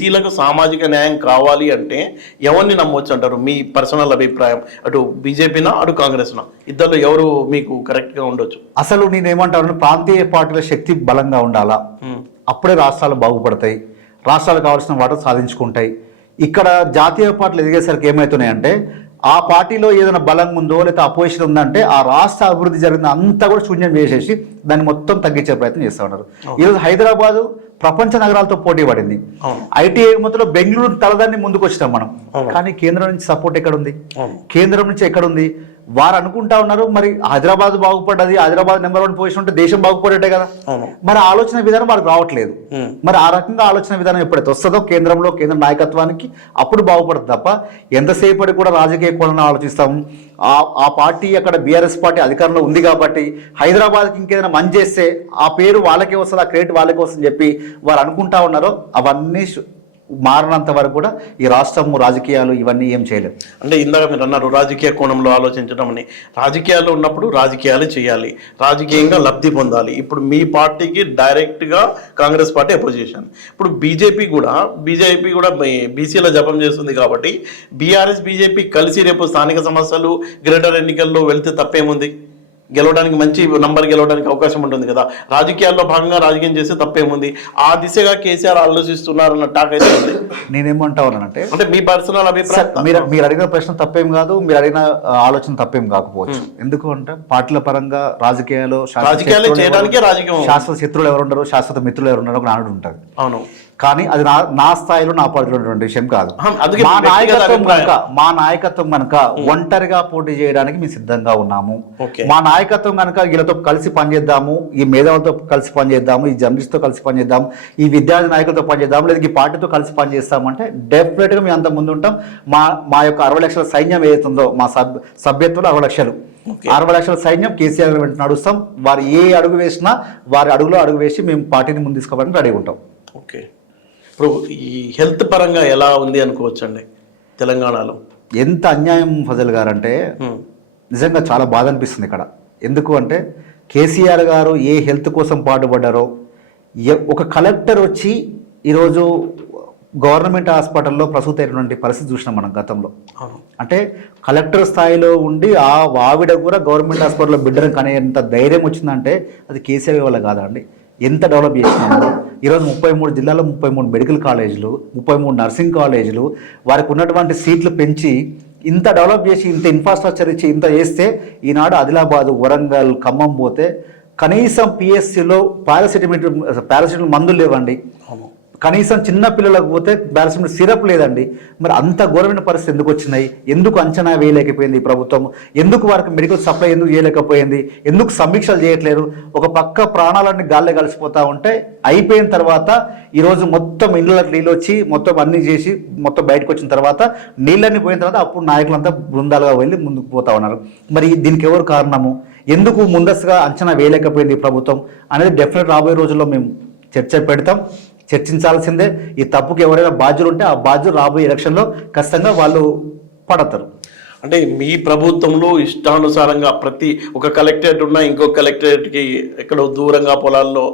బీసీలకు సామాజిక న్యాయం కావాలి అంటే ఎవరిని నమ్మొచ్చు అంటారు? మీ పర్సనల్ అభిప్రాయం. అటు బీజేపీనా అటు కాంగ్రెస్నా? ఇద్దరు ఎవరు మీకు కరెక్ట్గా ఉండొచ్చు? అసలు నేనేమంటాను ప్రాంతీయ పార్టీల శక్తి బలంగా ఉండాలా? అప్పుడే రాష్ట్రాలు బాగుపడతాయి. రాష్ట్రాలకు కావాల్సిన వాటలు సాధించుకుంటాయి. ఇక్కడ జాతీయ పార్టీలు ఎదిగేసరికి ఏమవుతున్నాయంటే ఆ పార్టీలో ఏదైనా బలం ఉందో లేదా అపోజిషన్ ఉందంటే ఆ రాష్ట్ర అభివృద్ధి జరిగిన అంతా కూడా శూన్యం చేసేసి దాన్ని మొత్తం తగ్గించే ప్రయత్నం చేస్తూ ఉన్నారు ఈరోజు హైదరాబాదు ప్రపంచ నగరాలతో పోటీ పడింది. ఐటీ ఎగుమతులో బెంగళూరు తలదాన్ని ముందుకు వచ్చినాం మనం. కానీ కేంద్రం నుంచి సపోర్ట్ ఎక్కడ ఉంది అవును. కేంద్రం నుంచి ఎక్కడ ఉంది వారు అనుకుంటా ఉన్నారు మరి హైదరాబాద్ బాగుపడ్డది హైదరాబాద్ నెంబర్ వన్ పొజిషన్ ఉంటే దేశం బాగుపడేటే కదా. మరి ఆలోచన విధానం వాళ్ళకి రావట్లేదు. మరి ఆ రకంగా ఆలోచన విధానం ఎప్పుడైతే వస్తుందో కేంద్రంలో కేంద్ర నాయకత్వానికి అప్పుడు బాగుపడుతుంది తప్ప ఎంతసేపటి కూడా రాజకీయ కోణంలో ఆలోచిస్తాము ఆ ఆ పార్టీ అక్కడ బీఆర్ఎస్ పార్టీ అధికారంలో ఉంది కాబట్టి హైదరాబాద్కి ఇంకేదైనా మంచి చేస్తే ఆ పేరు వాళ్ళకే వస్తుంది ఆ క్రెడిట్ వాళ్ళకే వస్తుందని చెప్పి వారు అనుకుంటా ఉన్నారో అవన్నీ మారినంత వరకు కూడా ఈ రాష్ట్రము రాజకీయాలు ఇవన్నీ ఏం చేయలేవు అంటే ఇందాక మీరు అన్నారు రాజకీయ కోణంలో ఆలోచించడం అని. రాజకీయాల్లో ఉన్నప్పుడు రాజకీయాలు చేయాలి. రాజకీయంగా లబ్ధి పొందాలి. ఇప్పుడు మీ పార్టీకి డైరెక్ట్గా కాంగ్రెస్ పార్టీ అపోజిషన్. ఇప్పుడు బీజేపీ కూడా బీజేపీ కూడా బీసీలో జపం చేస్తుంది కాబట్టి బీఆర్ఎస్ బీజేపీ కలిసి రేపు స్థానిక సమస్యలు గ్రేటర్ ఎన్నికల్లో వెళ్తే తప్పేముంది? గెలవడానికి మంచి నంబర్ గెలవడానికి అవకాశం ఉంటుంది కదా. రాజకీయాల్లో భాగంగా రాజకీయం చేస్తే తప్పేముంది? ఆ దిశగా కేసీఆర్ ఆలోచిస్తున్నారన్న టాక్ అయితే ఉంది. నేనేమంటా ఉన్నానంటే అంటే మీ పర్సనల్ అభిప్రాయం మీరు మీరు అడిగిన ప్రశ్న తప్పేం కాదు మీరు అడిగిన ఆలోచన తప్పేం కాకపోవచ్చు. ఎందుకు అంటే పార్టీల పరంగా రాజకీయాలు రాజకీయాలే చేయడానికే రాజకీయం. శాశ్వత శత్రువులు ఎవరు ఉండరు శాశ్వత మిత్రులు ఎవరు ఉండరు ఒక నానుడు ఉంటుంది అవును. కానీ అది నా నా స్థాయిలో నా పరిధిలో ఉన్నటువంటి విషయం కాదు. మా నాయకత్వం. కనుక మా నాయకత్వం కనుక ఒంటరిగా పోటీ చేయడానికి మేము సిద్ధంగా ఉన్నాము. మా నాయకత్వం కనుక వీళ్ళతో కలిసి పనిచేద్దాము ఈ మేధావులతో కలిసి పనిచేద్దాము ఈ జర్నలిస్ట్తో కలిసి పనిచేద్దాము ఈ విద్యార్థి నాయకులతో పనిచేద్దాము లేదా ఈ పార్టీతో కలిసి పనిచేస్తామంటే డెఫినెట్గా మేము అంత ముందు ఉంటాం. మా మా యొక్క అరవై లక్షల సైన్యం ఏదైతుందో మా సభ్ సభ్యత్వంలో అరవై లక్షలు. అరవై లక్షల సైన్యం కేసీఆర్ వెంట నడుస్తాం. వారు ఏ అడుగు వేసినా వారి అడుగులో అడుగు వేసి మేము పార్టీని ముందు తీసుకోవడానికి రెడీ ఉంటాం. ఓకే. ఇప్పుడు ఈ హెల్త్ పరంగా ఎలా ఉంది అనుకోవచ్చండి తెలంగాణలో? ఎంత అన్యాయం ఫజల్ గారు అంటే. నిజంగా చాలా బాధ అనిపిస్తుంది ఇక్కడ. ఎందుకు అంటే కేసీఆర్ గారు ఏ హెల్త్ కోసం పాటుపడ్డారో ఒక కలెక్టర్ వచ్చి ఈరోజు గవర్నమెంట్ హాస్పిటల్లో ప్రసూతి అయినటువంటి పరిస్థితి చూసినాం మనం గతంలో. అంటే కలెక్టర్ స్థాయిలో ఉండి ఆ ఆవిడ కూడా గవర్నమెంట్ హాస్పిటల్లో బిడ్డను కనేంత ధైర్యం వచ్చిందంటే అది కేసీఆర్ వల్ల కాదా అండి? ఎంత డెవలప్ చేసినాము ఈరోజు ముప్పై మూడు జిల్లాలో ముప్పై మూడు మెడికల్ కాలేజీలు ముప్పై మూడు నర్సింగ్ కాలేజీలు వారికి ఉన్నటువంటి సీట్లు పెంచి ఇంత డెవలప్ చేసి ఇంత ఇన్ఫ్రాస్ట్రక్చర్ ఇచ్చి ఇంత చేస్తే ఈనాడు ఆదిలాబాద్ వరంగల్ ఖమ్మం పోతే కనీసం పిఎస్సిలో పారాసిటమిట్ పారాసిటమిల్ మందులు లేవండి. అవును. కనీసం చిన్న పిల్లలకు పోతే పారాసిటమాల్ సిరప్ లేదండి. మరి అంత ఘోరమైన పరిస్థితి ఎందుకు వచ్చినాయి? ఎందుకు అంచనా వేయలేకపోయింది ఈ ప్రభుత్వం? ఎందుకు వారికి మెడికల్ సప్లై ఎందుకు చేయలేకపోయింది ఎందుకు సమీక్షలు చేయట్లేరు ఒక పక్క ప్రాణాలన్నీ గాల్లో కలిసిపోతూ ఉంటే అయిపోయిన తర్వాత ఈరోజు మొత్తం ఇళ్ళకి నీళ్ళు వచ్చి మొత్తం అన్ని చేసి మొత్తం బయటకు వచ్చిన తర్వాత నీళ్ళన్నీ పోయిన తర్వాత అప్పుడు నాయకులంతా బృందాలుగా వెళ్ళి ముందుకు పోతా ఉన్నారు. మరి దీనికి ఎవరు కారణము? ఎందుకు ముందస్తుగా అంచనా వేయలేకపోయింది ప్రభుత్వం? అనేది డెఫినెట్ రాబోయే రోజుల్లో మేము చర్చ పెడతాం. చర్చించాల్సిందే. ఈ తప్పుకి ఎవరైనా బాధ్యులు ఉంటే ఆ బాధ్యులు రాబోయే ఎలక్షన్లో ఖచ్చితంగా వాళ్ళు పడతారు. అంటే మీ ప్రభుత్వంలో ఇష్టానుసారంగా ప్రతి ఒక కలెక్టరేట్ ఉన్నా ఇంకో కలెక్టరేట్కి ఎక్కడో దూరంగా పొలాల్లో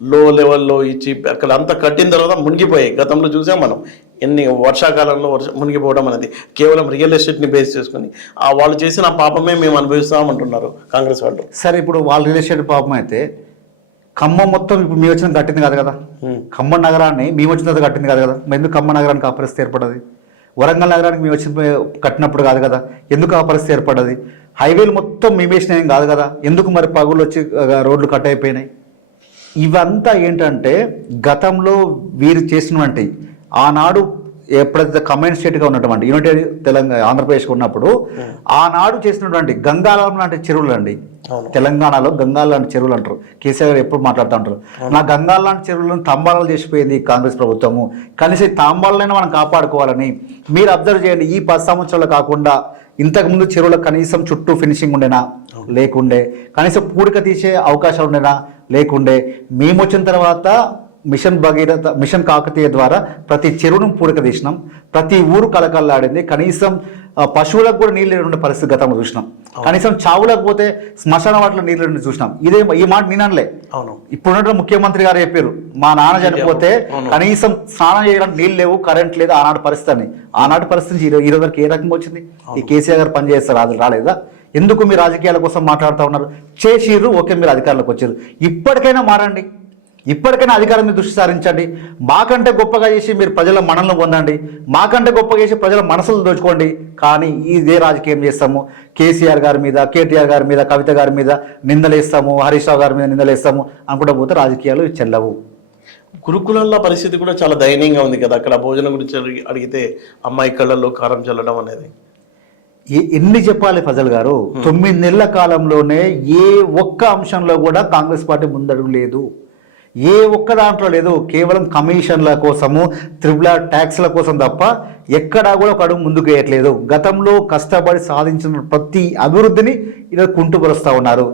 లో లెవెల్లో ఇచ్చి అక్కడ అంతా కట్టిన తర్వాత మునిగిపోయాయి. గతంలో చూసాం మనం. ఎన్ని వర్షాకాలంలో వర్ష మునిగిపోవడం అనేది కేవలం రియల్ ఎస్టేట్ని బేస్ చేసుకుని ఆ వాళ్ళు చేసిన పాపమే మేము అనుభవిస్తామంటున్నారు కాంగ్రెస్ వాళ్ళు. సరే ఇప్పుడు వాళ్ళ రియల్ ఎస్టేట్ పాపం అయితే ఖమ్మం మొత్తం ఇప్పుడు మీ వచ్చిన కట్టింది కాదు కదా. ఖమ్మం నగరాన్ని మేము వచ్చిన తర్వాత కట్టింది కాదు కదా. ఎందుకు ఖమ్మం నగరానికి ఆ పరిస్థితి ఏర్పడది? వరంగల్ నగరానికి మేము వచ్చిన కట్టినప్పుడు కాదు కదా. ఎందుకు ఆ పరిస్థితి ఏర్పడది? హైవేలు మొత్తం మేము వేసినాం కాదు కదా. ఎందుకు మరి పగులు వచ్చి రోడ్లు కట్ అయిపోయినాయి? ఇవంతా ఏంటంటే గతంలో వీరు చేసినటువంటి ఆనాడు ఎప్పుడైతే కమెంట్ స్టేట్గా ఉన్నటువంటి యునైటెడ్ తెలంగాణ ఆంధ్రప్రదేశ్కి ఉన్నప్పుడు ఆనాడు చేసినటువంటి గంగాళం లాంటి చెరువులు అండి. తెలంగాణలో గంగాల లాంటి చెరువులు అంటారు. కేసీఆర్ గారు ఎప్పుడు మాట్లాడుతూ ఉంటారు. నా గంగాల లాంటి చెరువులను తంబాలు చేసిపోయింది కాంగ్రెస్ ప్రభుత్వము. కనీసం తాంబాలనైనా మనం కాపాడుకోవాలని మీరు అబ్జర్వ్ చేయండి. ఈ పది సంవత్సరాలు కాకుండా ఇంతకుముందు చెరువులకు కనీసం చుట్టూ ఫినిషింగ్ ఉండేనా? లేకుండే. కనీసం పూడిక తీసే అవకాశాలు ఉండేనా? లేకుండే. మేము వచ్చిన తర్వాత మిషన్ భగీరథ మిషన్ కాకతీయ ద్వారా ప్రతి చెరువును పూడిక తీసినాం ప్రతి ఊరు కలకల్లాడింది కనీసం పశువులకు కూడా నీళ్ళు లేని పరిస్థితి గతంలో చూసినాం. కనీసం చావులకు పోతే శ్మశాన వాటిలో నీళ్ళు లేని చూసినాం. ఇదే ఈ మాట నేనలే అవును. ఇప్పుడున్న ముఖ్యమంత్రి గారు చెప్పారు మా నాన్న చనిపోతే. కనీసం స్నానం చేయడానికి నీళ్ళు లేవు కరెంట్ లేదు ఆనాటి పరిస్థితి అని. ఆనాటి పరిస్థితి ఈ రోజు వరకు ఏ రకంగా వచ్చింది? ఈ కేసీఆర్ గారు పనిచేస్తారు అది రాలేదా? ఎందుకు మీరు రాజకీయాల కోసం మాట్లాడుతూ ఉన్నారు? చేసిర్రు ఓకే మీరు అధికారంలోకి వచ్చారు. ఇప్పటికైనా మారండి. ఇప్పటికైనా అధికారం మీద దృష్టి సారించండి. మాకంటే గొప్పగా చేసి మీరు ప్రజల మనల్ని పొందండి. మాకంటే గొప్పగా చేసి ప్రజల మనసులు దోచుకోండి. కానీ ఇదే రాజకీయం చేస్తాము. కేసీఆర్ గారి మీద కేటీఆర్ గారి మీద కవిత గారి మీద నిందలేస్తాము. హరీష్ రావు గారి మీద నిందలేస్తాము. అనుకుంటా పోతే రాజకీయాలు చెల్లవు. గురుకులాల్లో పరిస్థితి కూడా చాలా దయనీయంగా ఉంది కదా. అక్కడ భోజనం గురించి అడిగి- అడిగితే అమ్మాయి కళ్ళల్లో కారం చల్లడం అనేది. ఎన్ని చెప్పాలి ఫజల్ గారు? తొమ్మిది నెలల కాలంలోనే ఏ ఒక్క అంశంలో కూడా కాంగ్రెస్ పార్టీ ముందడుగు లేదు. ఏ ఒక్క దాంట్లో లేదు. కేవలం కమిషన్ల కోసము త్రిబుల్ ట్యాక్స్ల కోసం తప్ప ఎక్కడా కూడా ఒక అడుగు ముందుకు వేయట్లేదు. గతంలో కష్టపడి సాధించిన ప్రతి అభివృద్ధిని ఈరోజు కుంటుపరుస్తూ ఉన్నారు.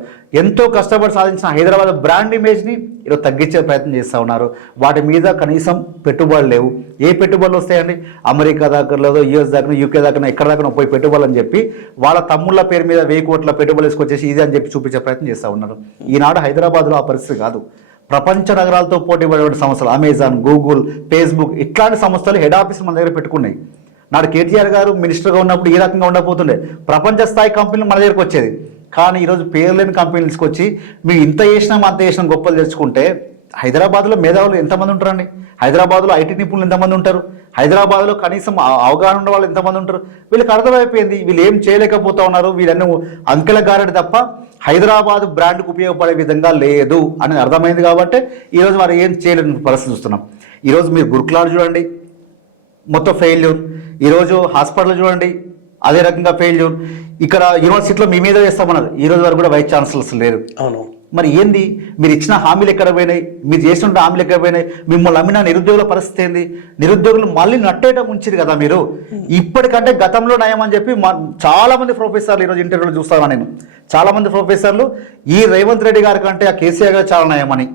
ఎంతో కష్టపడి సాధించిన హైదరాబాద్ బ్రాండ్ ఇమేజ్ని ఈరోజు తగ్గించే ప్రయత్నం చేస్తూ ఉన్నారు. వాటి మీద కనీసం పెట్టుబడులు లేవు. ఏ పెట్టుబడులు వస్తాయండి? అమెరికా దగ్గర లేదో యూఎస్ దగ్గర యూకే దగ్గర ఎక్కడ దగ్గర పోయి పెట్టుబడులు అని చెప్పి వాళ్ళ తమ్ముళ్ళ పేరు మీద వెయ్యి కోట్ల పెట్టుబడులు వేసుకొచ్చేసి ఇది అని చెప్పి చూపించే ప్రయత్నం చేస్తూ ఉన్నారు. ఈనాడు హైదరాబాద్లో ఆ పరిస్థితి కాదు. ప్రపంచ నగరాలతో పోటీ పడేటువంటి సంస్థలు అమెజాన్ గూగుల్ ఫేస్బుక్ ఇట్లాంటి సంస్థలు హెడ్ ఆఫీస్ మన దగ్గర పెట్టుకున్నాయి. నాడు కేటీఆర్ గారు మినిస్టర్గా ఉన్నప్పుడు ఈ రకంగా ఉండబోతుండే. ప్రపంచ స్థాయి కంపెనీలు మన దగ్గరకు వచ్చేది. కానీ ఈరోజు పేరు లేని కంపెనీలు తీసుకొచ్చి మేము ఇంత చేసినాం అంత చేసినాం గొప్పలు తెచ్చుకుంటే హైదరాబాద్లో మేధావులు ఎంతమంది ఉంటారండి? హైదరాబాద్లో ఐటీ నిపుణులు ఎంతమంది ఉంటారు? హైదరాబాద్లో కనీసం అవగాహన ఉన్న వాళ్ళు ఎంతమంది ఉంటారు? వీళ్ళకి అర్థమైపోయింది వీళ్ళు ఏం చేయలేకపోతా ఉన్నారు వీళ్ళన్నీ అంకెల గారడి తప్ప హైదరాబాద్ బ్రాండ్కి ఉపయోగపడే విధంగా లేదు అని అర్థమైంది కాబట్టి ఈరోజు వారు ఏం చేయలేని పరిస్థితి చూస్తున్నాం. ఈరోజు మీరు గురుకులాలు చూడండి మొత్తం ఫెయిల్యూర్ ఈరోజు హాస్పిటల్ చూడండి అదే రకంగా ఫెయిల్యూర్ ఇక్కడ యూనివర్సిటీలో మీ మీద వేస్తామన్నారు. ఈ రోజు వరకు కూడా వైస్ ఛాన్సలర్స్ లేరు. అవును. మరి ఏంది? మీరు ఇచ్చిన హామీలు ఎక్కడ పోయినాయి? మీరు చేసిన హామీలు ఎక్కడ పోయినాయి? మిమ్మల్ని అమ్మిన నిరుద్యోగుల పరిస్థితి ఏంది? నిరుద్యోగులు మళ్ళీ నట్టేయడం ఉంచింది కదా మీరు? ఇప్పటికంటే గతంలో నయం అని చెప్పి మా చాలా మంది ప్రొఫెసర్లు ఈరోజు ఇంటర్వ్యూలో చూస్తాను నేను. చాలా మంది ప్రొఫెసర్లు ఈ రేవంత్ రెడ్డి గారి కంటే ఆ కేసీఆర్ గారు చాలా నయమని.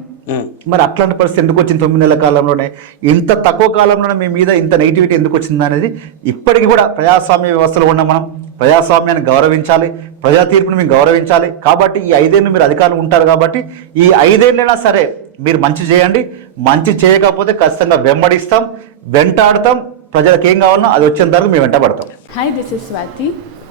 మరి అట్లాంటి పరిస్థితి ఎందుకు వచ్చింది తొమ్మిది నెలల కాలంలోనే? ఇంత తక్కువ కాలంలోనే మీ మీద ఇంత నెగిటివిటీ ఎందుకు వచ్చింది అనేది ఇప్పటికీ కూడా ప్రజాస్వామ్య వ్యవస్థలో ఉన్న మనం. ప్రజాస్వామ్యాన్ని గౌరవించాలి ప్రజా తీర్పుని మేము గౌరవించాలి. కాబట్టి ఈ ఐదేళ్ళు మీరు అధికారులు ఉంటారు కాబట్టి ఈ ఐదేళ్ళైనా సరే మీరు మంచి చేయండి. మంచి చేయకపోతే ఖచ్చితంగా వెంబడిస్తాం వెంటాడతాం. ప్రజలకు ఏం కావాలనో అది వచ్చేంత వరకు మేము వెంటబడతాం. Hi this is Swathi